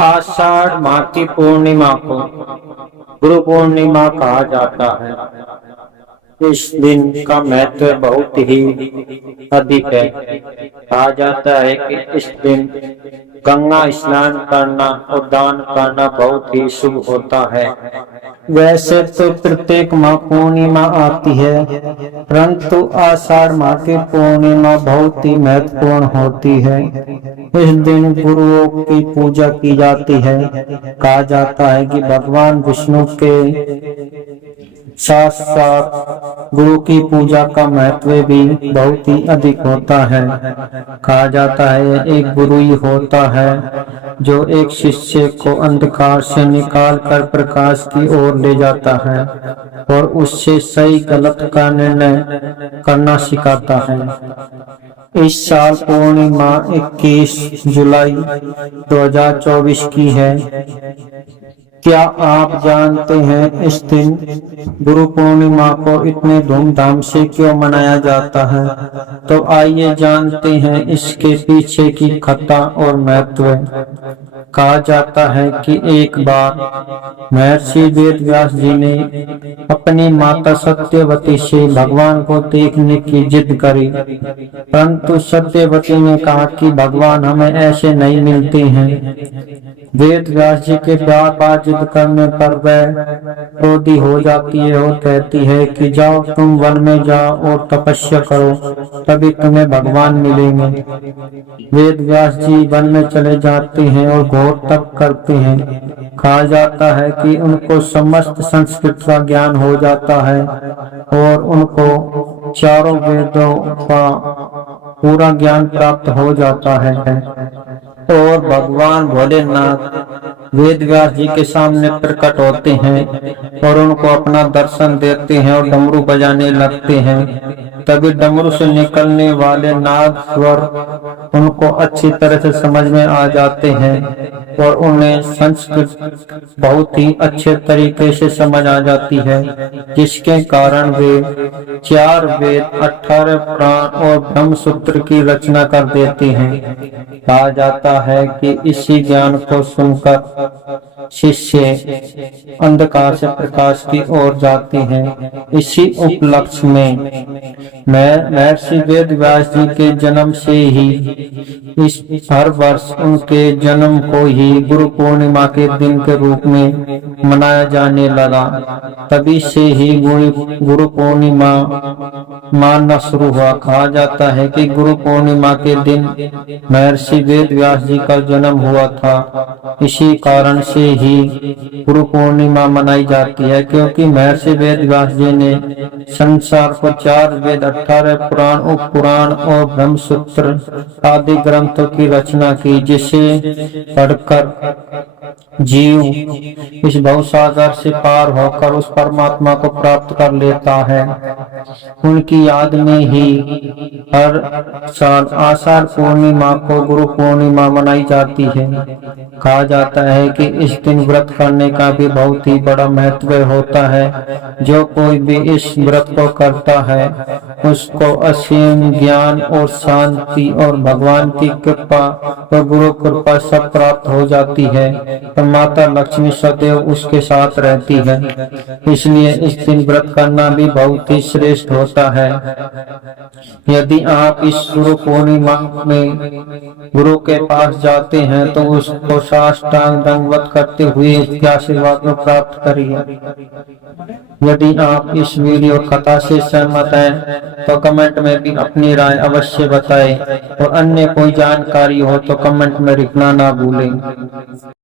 आषाढ़ माह की पूर्णिमा को गुरु पूर्णिमा कहा जाता है। इस दिन का महत्व बहुत ही अधिक है। कहा जाता है कि इस दिन गंगा स्नान करना और दान करना बहुत ही शुभ होता है। वैसे तो प्रत्येक माह पूर्णिमा आती है, परंतु आषाढ़ माह की पूर्णिमा बहुत ही महत्वपूर्ण होती है। इस दिन गुरुओं की पूजा की जाती है। कहा जाता है कि भगवान विष्णु के साथ साथ गुरु की पूजा का महत्व भी बहुत ही अधिक होता है। कहा जाता है एक गुरु ही होता है जो एक शिष्य को अंधकार से निकालकर प्रकाश की ओर ले जाता है और उससे सही गलत का निर्णय करना सिखाता है। इस साल पूर्णिमा 21 जुलाई 2024 की है। क्या आप जानते हैं इस दिन गुरु पूर्णिमा को इतने धूमधाम से क्यों मनाया जाता है? तो आइए जानते हैं इसके पीछे की कथा और महत्व। कहा जाता है कि एक बार महर्षि वेदव्यास जी ने अपनी माता सत्यवती से भगवान को देखने की जिद करी, परंतु सत्यवती ने कहा कि भगवान हमें ऐसे नहीं मिलते हैं। वेदव्यास जी के बार जिद करने पर वह क्रोधी हो जाती है और कहती है कि जाओ तुम वन में जाओ और तपस्या करो, तभी तुम्हें भगवान मिलेंगे। वेदव्यास जी वन में चले जाते हैं और घोर तप करते हैं। कहा जाता है कि उनको समस्त संस्कृत का ज्ञान हो जाता है और उनको चारों वेदों का पूरा ज्ञान प्राप्त हो जाता है और भगवान भोलेनाथ वेदव्यास जी के सामने प्रकट होते हैं और उनको अपना दर्शन देते हैं और डमरू बजाने लगते हैं। तभी डमरू से निकलने वाले नाग स्वर उनको अच्छी तरह से समझ में आ जाते हैं और उन्हें संस्कृत बहुत ही अच्छे तरीके से समझ आ जाती है, जिसके कारण वे 4 वेद 18 पुराण और ब्रह्म सूत्र की रचना कर देते हैं। कहा जाता है कि इसी ज्ञान को सुनकर शिष्य अंधकार से प्रकाश की ओर जाते हैं। इसी उपलक्ष्य में महर्षि वेदव्यास जी के जन्म से ही इस हर वर्ष उनके जन्म को ही गुरु पूर्णिमा के दिन के रूप में मनाया जाने लगा। तभी से ही गुरु पूर्णिमा मानना शुरू हुआ। कहा जाता है कि गुरु पूर्णिमा के दिन महर्षि वेदव्यास जी का जन्म हुआ था। इसी कारण से ही गुरु पूर्णिमा मनाई जाती है, क्योंकि महर्षि वेदव्यास जी ने संसार को 4 वेद 18 पुराण उप पुराण और ब्रह्म सूत्र आदि ग्रंथों की रचना की, जिसे पढ़कर जीव इस भवसागर से पार होकर उस परमात्मा को प्राप्त कर लेता है। उनकी याद में ही हर साल आषाढ़ पूर्णिमा को गुरु पूर्णिमा मनाई जाती है। कहा जाता है कि इस दिन व्रत करने का भी बहुत ही बड़ा महत्व होता है। जो कोई भी इस व्रत को करता है उसको असीम ज्ञान और शांति और भगवान की कृपा और गुरु कृपा सब प्राप्त हो जाती है और माता लक्ष्मी सदैव उसके साथ रहती है। इसलिए इस दिन व्रत करना भी बहुत ही श्रेष्ठ होता है। यदि आप इस गुरु पूर्णिमा में गुरु के पास जाते हैं तो उसको साष्टांग दंडवत करते हुए इसके आशीर्वाद को प्राप्त करिए। यदि आप इस वीडियो कथा से सहमत हैं तो कमेंट में भी अपनी राय अवश्य बताएं और अन्य कोई जानकारी हो तो कमेंट में लिखना ना भूलें।